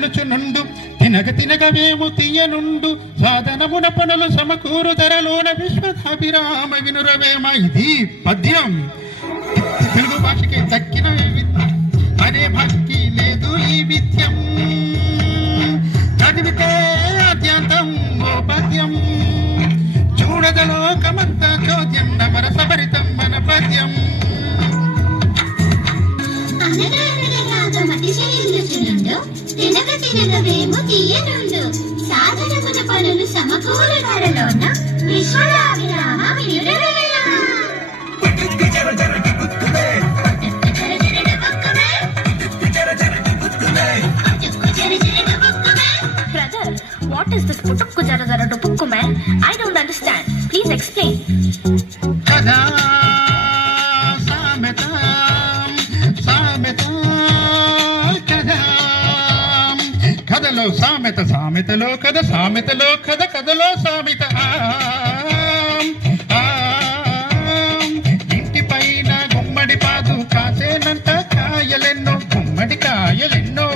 మతిస తినగ తినగ మేము తీయనుండు. సాధనమున పనులు సమకూరు ధరలోన విశ్వభిరామ వినురవేమ. ఇది పద్యం. తెలుగు భాషకి దక్కిన విద్య అనే భాషకి లేదు ఈ విద్యం. చదివితే అత్యంతం ఓ పద్యం. చూడగలోకమంత చోద్యం. నమర సబరి తినక తినగ తీయనుండు. సాధనమున పనులు సమకూరు ధరలోన విశ్వదాభిరామ Brother, what is this putukku jara jara dupukku man? I don't understand. Please explain. కథలో సామెత సామెతలో కథ సామెతలో కథ కథలో సామెత. ఇంటి పైన గుమ్మడి పాదు కాసేనంత కాయలెన్నో గుమ్మడి కాయలెన్నో.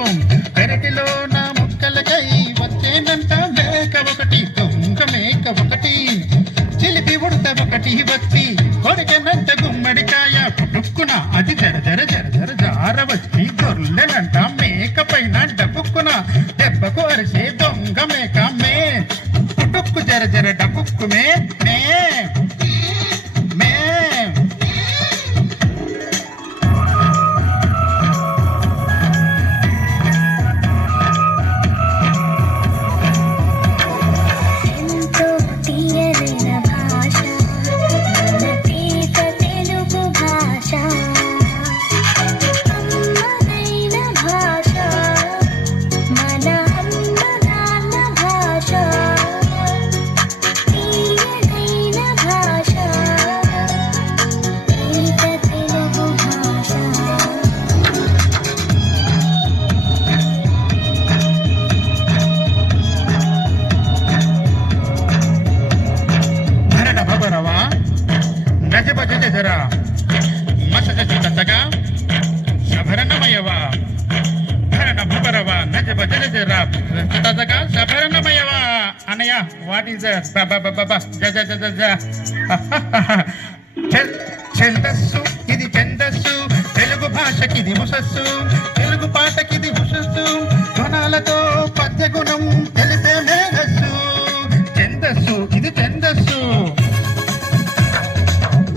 పెరటిలో నా ముక్కలకై వచ్చేనంత మేక ఒకటి దొంగ మేక ఒకటి. చిలిపి ఉడత ఒకటి వచ్చి యా వాట్ ఈస్ ఛందస్సు ఇది ఛందస్సు తెలుగు భాషకి ఇది ముసస్సు. తెలుగు పాటకి ఇది ముసస్సు. గుణాలతో పద్య గుణం తెలిపే మేధస్సు. ఛందస్సు ఇది ఛందస్సు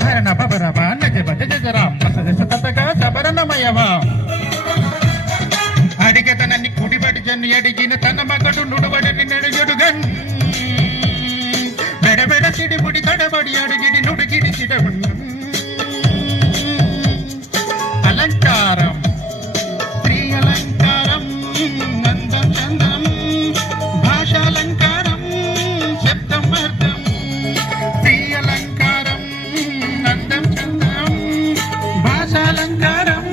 భరణ బబరవ నజబ జజర మసజ తతగా సబరణమయవ అడిగతనన్ని కుడిబడి జన్ను అడిగిన తన మగడు నుడుబడిని బెడబెడ సిడిబుడి తడబడి అడిగిడి నుడిగిడి సిడబడి అలంకారం స్త్రీ అలంకారం అందం చందం భాషాలంకారం శబ్దం అర్థం. స్త్రీ అలంకారం అందం చందం. భాషాలంకారం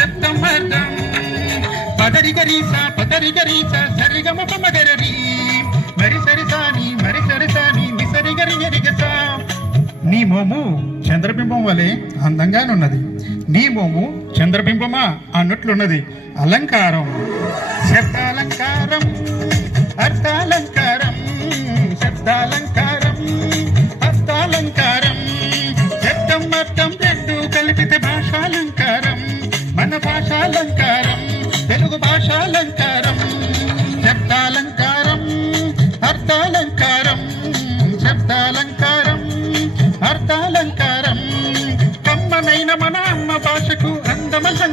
శబ్దం అర్థం. సరిగమ పమగరరి నీ మోము చంద్రబింబం వలె అందంగానున్నది. నీ మోము చంద్రబింబమా అన్నట్లున్నది. అలంకారం. శబ్దాలంకారం. అర్థాలంకారం. శబ్దాలంకారం. అర్థాలంకారం. శబ్దం అర్థం రెండు కలిపితే భాషాలంకారం. మన భాషాలంకారం. తెలుగు భాషాలంకారం.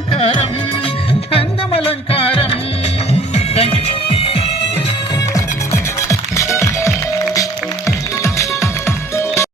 అర్థాలంకారం